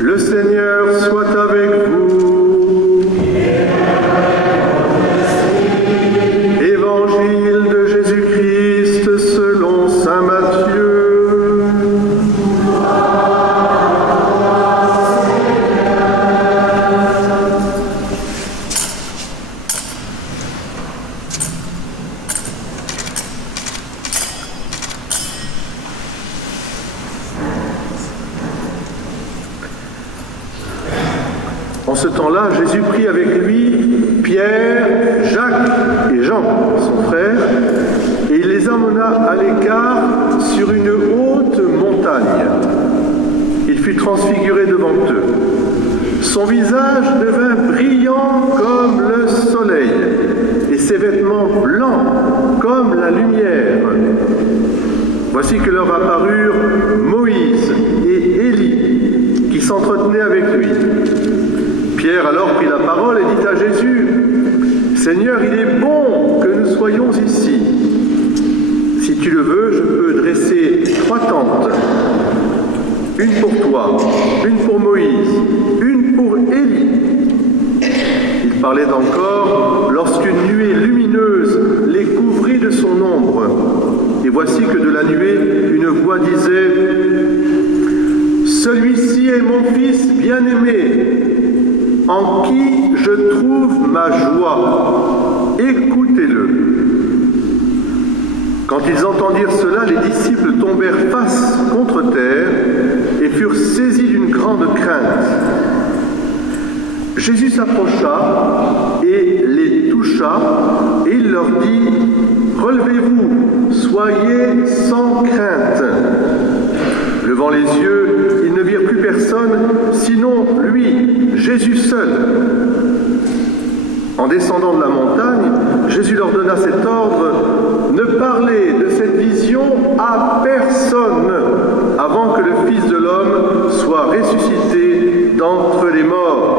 Le Seigneur soit avec vous. Évangile de Jésus-Christ selon saint Matthieu. En ce temps-là, Jésus prit avec lui Pierre, Jacques et Jean, son frère, et il les emmena à l'écart sur une haute montagne. Il fut transfiguré devant eux. Son visage devint brillant comme le soleil, et ses vêtements blancs comme la lumière. Voici que leur apparurent Moïse et Élie, qui s'entretenaient avec lui. Pierre alors prit la parole et dit à Jésus, « Seigneur, il est bon que nous soyons ici. Si tu le veux, je peux dresser 3 tentes, une pour toi, une pour Moïse, une pour Élie. » Il parlait encore lorsqu'une nuée lumineuse les couvrit de son ombre. Et voici que de la nuée, une voix disait, « Celui-ci est mon fils bien-aimé, en qui je trouve ma joie. Écoutez-le. » Quand ils entendirent cela, les disciples tombèrent face contre terre et furent saisis d'une grande crainte. Jésus s'approcha et les toucha, et il leur dit, « Relevez-vous, soyez sans crainte. » Levant les yeux, ils ne virent plus personne, sinon lui, Jésus seul. En descendant de la montagne, Jésus leur donna cet ordre, « Ne parlez de cette vision à personne, avant que le Fils de l'homme soit ressuscité d'entre les morts. »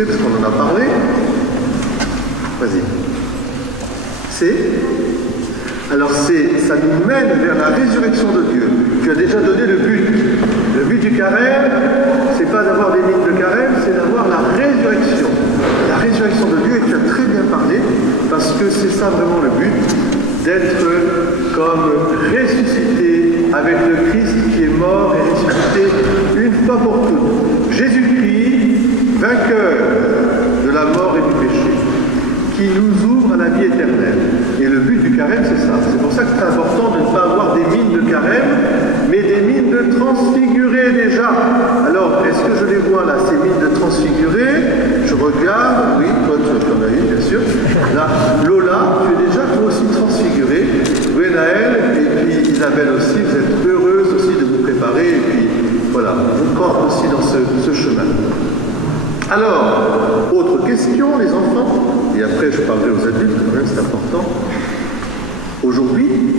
Parce qu'on en a parlé. Vas-y. Alors ça nous mène vers la résurrection de Dieu. Tu as déjà donné le but. Le but du carême, c'est pas d'avoir des mines de carême, c'est d'avoir la résurrection. La résurrection de Dieu, et tu as très bien parlé, parce que c'est ça vraiment le but, d'être comme ressuscité avec le Christ qui est mort et ressuscité une fois pour toutes. Jésus-Christ, vainqueur de la mort et du péché, qui nous ouvre à la vie éternelle. Et le but du carême, c'est ça. C'est pour ça que c'est important de ne pas avoir des mines de carême, mais des mines de transfigurés déjà. Alors, est-ce que je les vois là, ces mines de transfigurés? Je regarde, oui, toi tu en as une, bien sûr. Là, Lola, tu es déjà toi aussi transfigurée. Gwenaël, et puis Isabelle aussi, vous êtes heureuse aussi de vous préparer, et puis voilà, vous portez aussi dans ce chemin. Alors, autre question, les enfants, et après je parlerai aux adultes, quand même c'est important. Aujourd'hui,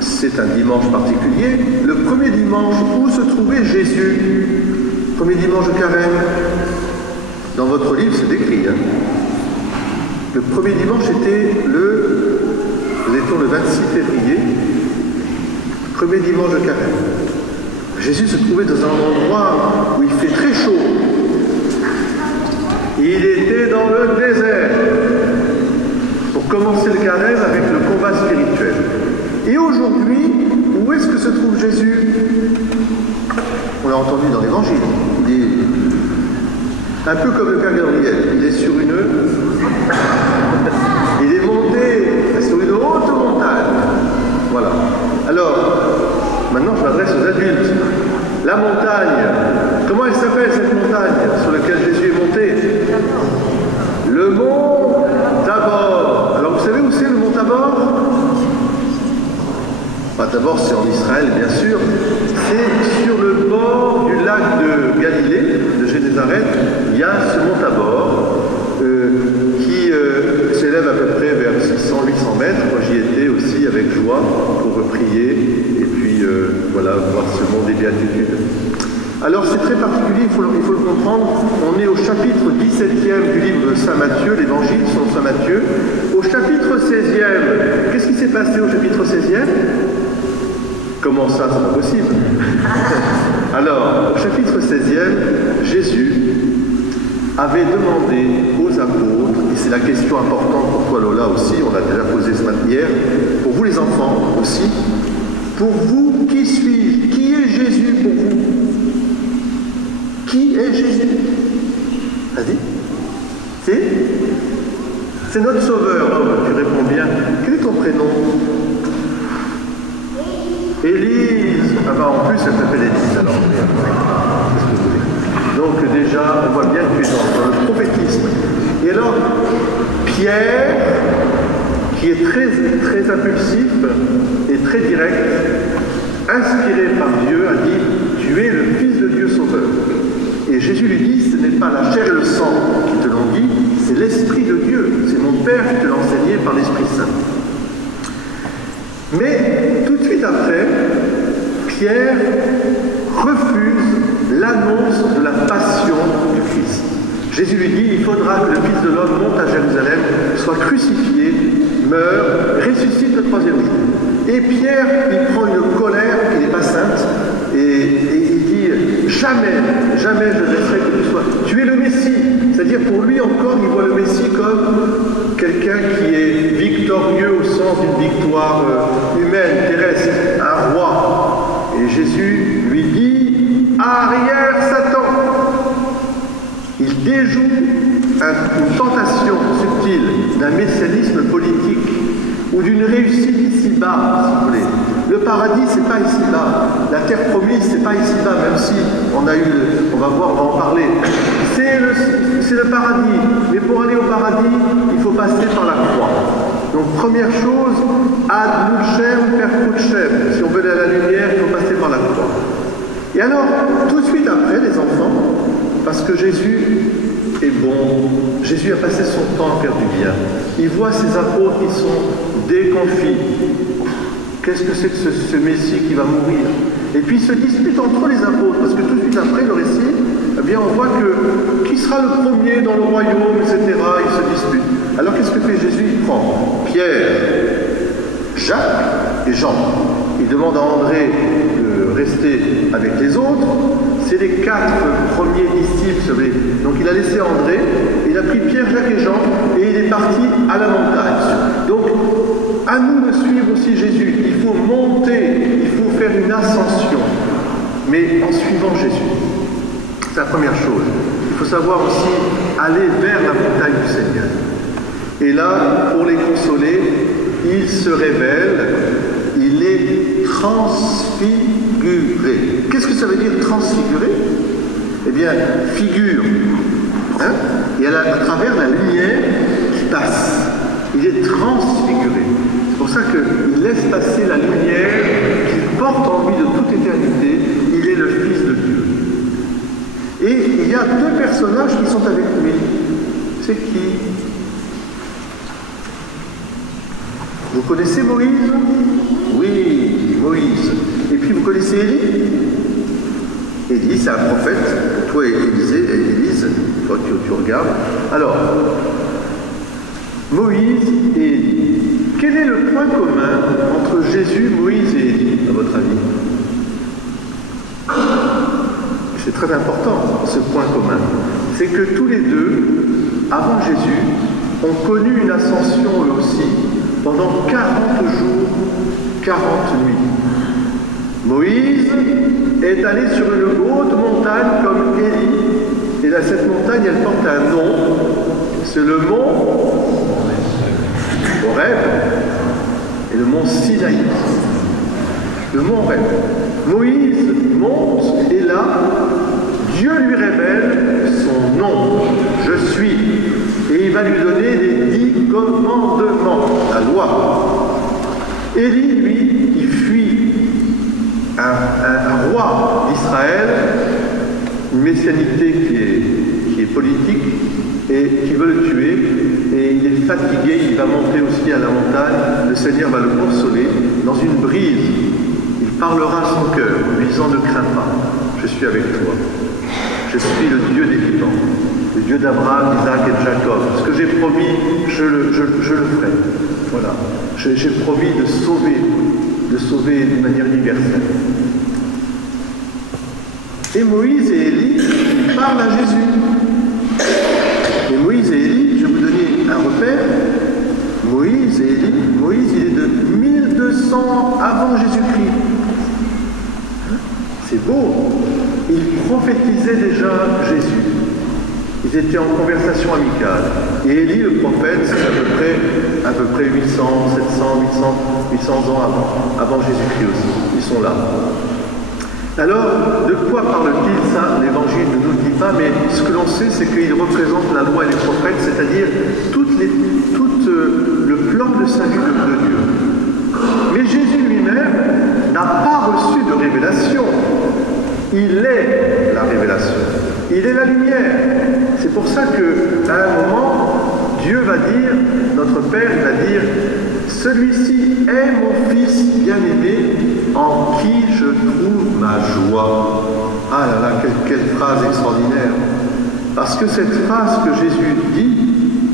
c'est un dimanche particulier, le premier dimanche où se trouvait Jésus, premier dimanche de carême. Dans votre livre, c'est décrit. Hein. Le premier dimanche était nous étions le 26 février, premier dimanche de carême. Jésus se trouvait dans un endroit où il fait très chaud. Il était dans le désert pour commencer le carême avec le combat spirituel. Et aujourd'hui, où est-ce que se trouve Jésus? On l'a entendu dans l'Évangile. Il est un peu comme le Père Gabriel. Il est sur une... Il est monté sur une haute montagne. Voilà. Alors, maintenant je m'adresse aux adultes. La montagne, comment elle s'appelle cette montagne sur laquelle Jésus est monté? Le mont Tabor. Alors vous savez où c'est le mont Tabor? Tabor c'est en Israël bien sûr. C'est sur le bord du lac de Galilée, de Génézareth. Il y a ce mont Tabor qui s'élève à peu près vers 600-800 mètres. Moi j'y étais aussi avec joie pour prier et puis voilà, voir ce mont des béatitudes. Alors c'est très particulier, il faut le comprendre. On est au chapitre 17e du livre de Saint Matthieu, l'évangile selon Saint Matthieu. Au chapitre 16e, qu'est-ce qui s'est passé au chapitre 16e? Comment ça, c'est pas possible? Alors, au chapitre 16e, Jésus avait demandé aux apôtres, et c'est la question importante pour toi Lola aussi, on l'a déjà posé ce matin hier, pour vous les enfants aussi, pour vous, qui suis-je? Qui est Jésus pour vous? Qui est Jésus? Vas-y. C'est notre sauveur. Oh, tu réponds bien. Quel est ton prénom? Élise. Ah bah en plus elle s'appelle Élise alors. Donc déjà, on voit bien que tu es dans le prophétisme. Et alors, Pierre, qui est très, très impulsif et très direct, inspiré par Dieu, a dit: tu es le Fils de Dieu sauveur. Et Jésus lui dit: ce n'est pas la chair et le sang qui te l'ont dit, c'est l'Esprit de Dieu. C'est mon Père qui te l'a enseigné par l'Esprit Saint. Mais tout de suite après, Pierre refuse l'annonce de la passion du Christ. Jésus lui dit: il faudra que le Fils de l'homme monte à Jérusalem, soit crucifié, meure, ressuscite le troisième jour. Et Pierre, il prend une colère qui n'est pas sainte, et il dit: jamais, jamais je laisserai que tu sois. Tu es le Messie. C'est-à-dire pour lui encore, il voit le Messie comme quelqu'un qui est victorieux au sens d'une victoire humaine, terrestre, un roi. Et Jésus lui dit: arrière Satan. Il déjoue une tentation subtile d'un messianisme politique ou d'une réussite ici-bas, si vous voulez. Le paradis, c'est pas ici-bas. La terre promise, c'est pas ici-bas, même si on va voir, on va en parler. C'est le paradis. Mais pour aller au paradis, il faut passer par la croix. Donc, première chose, ad lucem per crucem. Si on veut aller à la lumière, il faut passer par la croix. Et alors, tout de suite après, les enfants, parce que Jésus est bon, Jésus a passé son temps à faire du bien. Il voit ses apôtres qui sont déconfits. Qu'est-ce que c'est que ce Messie qui va mourir? Et puis il se dispute entre les apôtres, parce que tout de suite après le récit, eh bien on voit que qui sera le premier dans le royaume, etc. Ils se disputent. Alors qu'est-ce que fait Jésus? Il prend Pierre, Jacques et Jean. Il demande à André de rester avec les autres. C'est les 4 premiers disciples, vous savez. Donc il a laissé André, il a pris Pierre, Jacques et Jean, et il est parti à la montagne. Donc, à nous de suivre aussi Jésus. Il faut monter, il faut faire une ascension, mais en suivant Jésus. C'est la première chose. Il faut savoir aussi aller vers la montagne du Seigneur. Et là, pour les consoler, il se révèle, il est transfiguré. Qu'est-ce que ça veut dire transfiguré? Eh bien, figure. Et à travers la lumière qui passe. Il est transfiguré. C'est pour ça qu'il laisse passer la lumière qu'il porte en lui de toute éternité. Il est le Fils de Dieu. Et il y a 2 personnages qui sont avec lui. C'est qui? Vous connaissez Moïse? Oui, Moïse. Et puis vous connaissez Élie? Élie, c'est un prophète. Toi, Élise, toi tu regardes. Alors, Moïse et Élie. Quel est le point commun entre Jésus, Moïse et Élie, à votre avis? C'est très important, ce point commun. C'est que tous les deux avant Jésus, ont connu une ascension eux aussi pendant 40 jours, 40 nuits. Moïse est allé sur une haute montagne comme Élie, et là, cette montagne, elle porte un nom, c'est le mont Horeb et le mont Sinaï. Le mont Horeb. Moïse monte et là, Dieu lui révèle son nom, je suis, et il va lui donner les 10 commandements, la loi. Élie, lui, il fuit un roi d'Israël, une messianité qui est politique et qui veut le tuer, et il est fatigué, il va monter aussi à la montagne, le Seigneur va le consoler dans une brise. Il parlera à son cœur en lui disant: ne crains pas, je suis avec toi. Je suis le Dieu des vivants, le Dieu d'Abraham, d'Isaac et de Jacob. Ce que j'ai promis, je le ferai. Voilà. J'ai promis de sauver d'une manière universelle. Et Moïse et Élie parlent à Jésus. Et Moïse et Élie, je vais vous donner un repère. Moïse et Élie, Moïse, il est de 1200 ans avant Jésus-Christ. C'est beau. Ils prophétisaient déjà Jésus. Ils étaient en conversation amicale. Et Élie, le prophète, c'est à peu près 800, 700, 800 ans avant Jésus-Christ aussi. Ils sont là. Alors, de quoi parle-t-il ça? L'Évangile ne nous le dit pas, mais ce que l'on sait, c'est qu'il représente la loi et les prophètes, c'est-à-dire tout le plan de salut de Dieu. Mais Jésus lui-même n'a pas reçu de révélation. Il est la révélation. Il est la lumière. C'est pour ça qu'à un moment, Dieu va dire, notre Père va dire: celui-ci est mon Fils bien-aimé, en qui je trouve ma joie. Ah là là, quelle phrase extraordinaire. Parce que cette phrase que Jésus dit,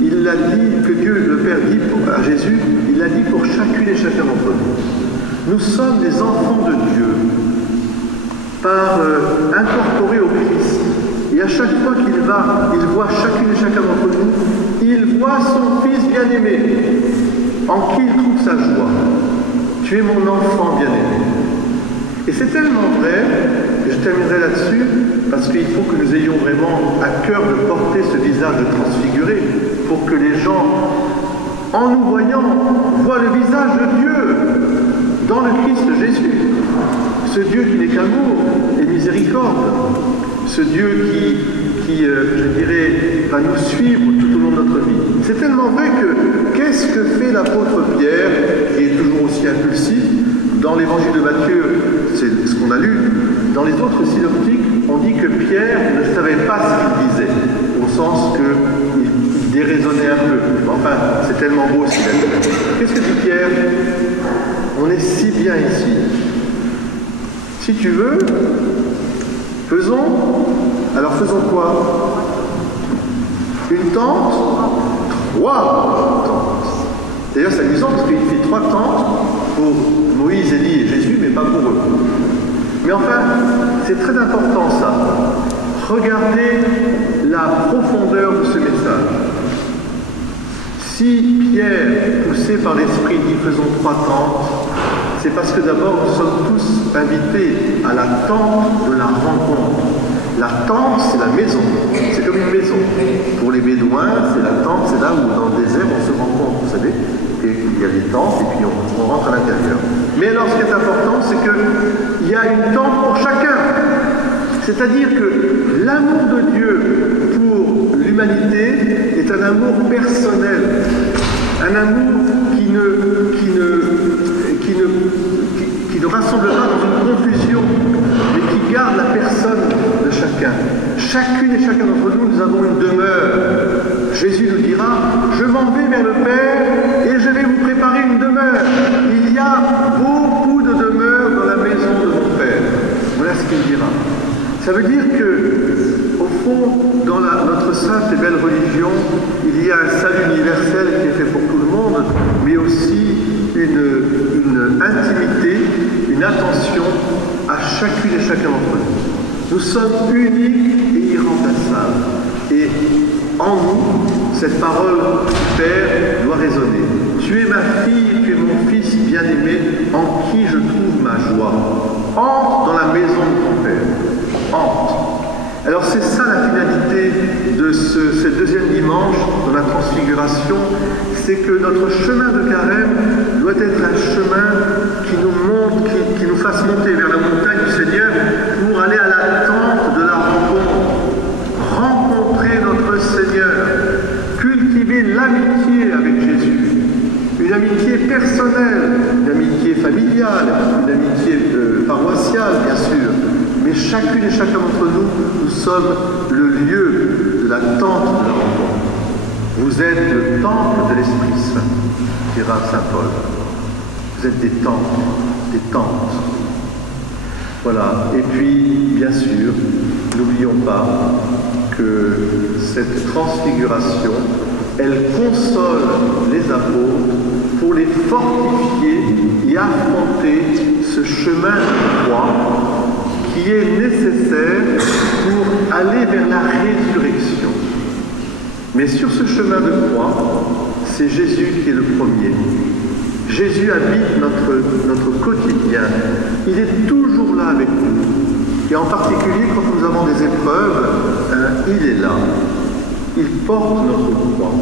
il l'a dit, que Dieu le Père dit à Jésus, il l'a dit pour chacune et chacun d'entre nous. Nous sommes des enfants de Dieu, incorporés au Christ. Et à chaque fois qu'il voit chacune et chacun d'entre nous, il voit son Fils bien-aimé, en qui il trouve sa joie. Tu es mon enfant bien-aimé. Et c'est tellement vrai, et je terminerai là-dessus, parce qu'il faut que nous ayons vraiment à cœur de porter ce visage transfiguré, pour que les gens, en nous voyant, voient le visage de Dieu dans le Christ Jésus. Ce Dieu qui n'est qu'amour et miséricorde. Ce Dieu qui, je dirais, va nous suivre tout au long de notre vie. C'est tellement vrai que qu'est-ce que fait l'apôtre Pierre, qui est toujours aussi impulsif? Dans l'évangile de Matthieu, c'est ce qu'on a lu. Dans les autres synoptiques, on dit que Pierre ne savait pas ce qu'il disait, au sens qu'il déraisonnait un peu. Enfin, c'est tellement beau ce qu'il a dit. Qu'est-ce que dit Pierre? On est si bien ici. Si tu veux, alors faisons quoi? Une tente, 3 tentes. D'ailleurs, c'est amusant parce qu'il fait 3 tentes pour Moïse, Élie et Jésus, mais pas pour eux. Mais enfin, c'est très important ça. Regardez la profondeur de ce message. Si Pierre, poussé par l'Esprit, dit faisons 3 tentes, c'est parce que d'abord nous sommes tous invités à la tente de la rencontre. La tente, c'est la maison, c'est comme une maison. Pour les Bédouins, c'est la tente, c'est là où dans le désert on se rencontre, vous savez. Et il y a des tentes et puis on rentre à l'intérieur. Mais alors ce qui est important, c'est qu'il y a une tente pour chacun. C'est-à-dire que l'amour de Dieu pour l'humanité est un amour personnel, un amour qui ne rassemble pas dans une confusion, mais qui garde la personne de chacun. Chacune et chacun d'entre nous, nous avons une demeure. Jésus nous dira: je m'en vais vers le Père et je vais vous préparer une demeure. Il y a beaucoup de demeures dans la maison de mon Père. Voilà ce qu'il dira. Ça veut dire que, au fond, dans notre sainte et belle religion, il y a un salut universel qui est fait pour tout le monde, mais aussi une intimité, une attention à chacune et chacun d'entre nous. Nous sommes uniques et irremplaçables. Et en nous cette parole du Père doit résonner. Tu es ma fille, tu es mon fils bien-aimé, en qui je trouve ma joie. Entre dans la maison de ton Père. Entre. Alors c'est ça la finalité de ce deuxième dimanche dans la transfiguration, c'est que notre chemin de carême doit être un chemin qui nous monte, qui nous fasse monter vers la montagne du Seigneur pour aller à l'attente de la rencontre. Rencontrer notre Seigneur, cultiver l'amitié avec Jésus, une amitié personnelle, une amitié familiale, une amitié paroissiale bien sûr, mais chacune et chacun d'entre nous, nous sommes le lieu de l'attente de la rencontre. Vous êtes le temple de l'Esprit Saint, dira saint Paul. Vous êtes des temples, des tentes. Voilà, et puis bien sûr, n'oublions pas que cette transfiguration, elle console les apôtres pour les fortifier et affronter ce chemin de croix qui est nécessaire pour aller vers la résurrection. Mais sur ce chemin de croix, c'est Jésus qui est le premier. Jésus habite notre quotidien. Il est toujours là avec nous. Et en particulier, quand nous avons des épreuves, il est là. Il porte notre croix.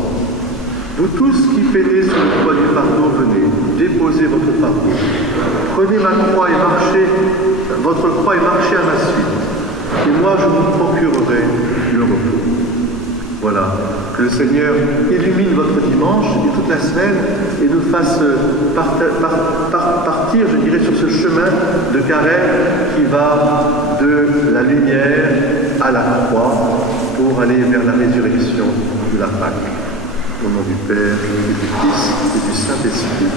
Vous tous qui peinez sur le poids du fardeau, venez, déposez votre fardeau. Prenez ma croix et marchez, votre croix et marchez à ma suite. Et moi, je vous procurerai le repos. Voilà. Que le Seigneur illumine votre dimanche et toute la semaine et nous fasse partir, je dirais, sur ce chemin de carême qui va de la lumière à la croix pour aller vers la résurrection de la Pâque. Au nom du Père, et du Fils, et du Saint-Esprit.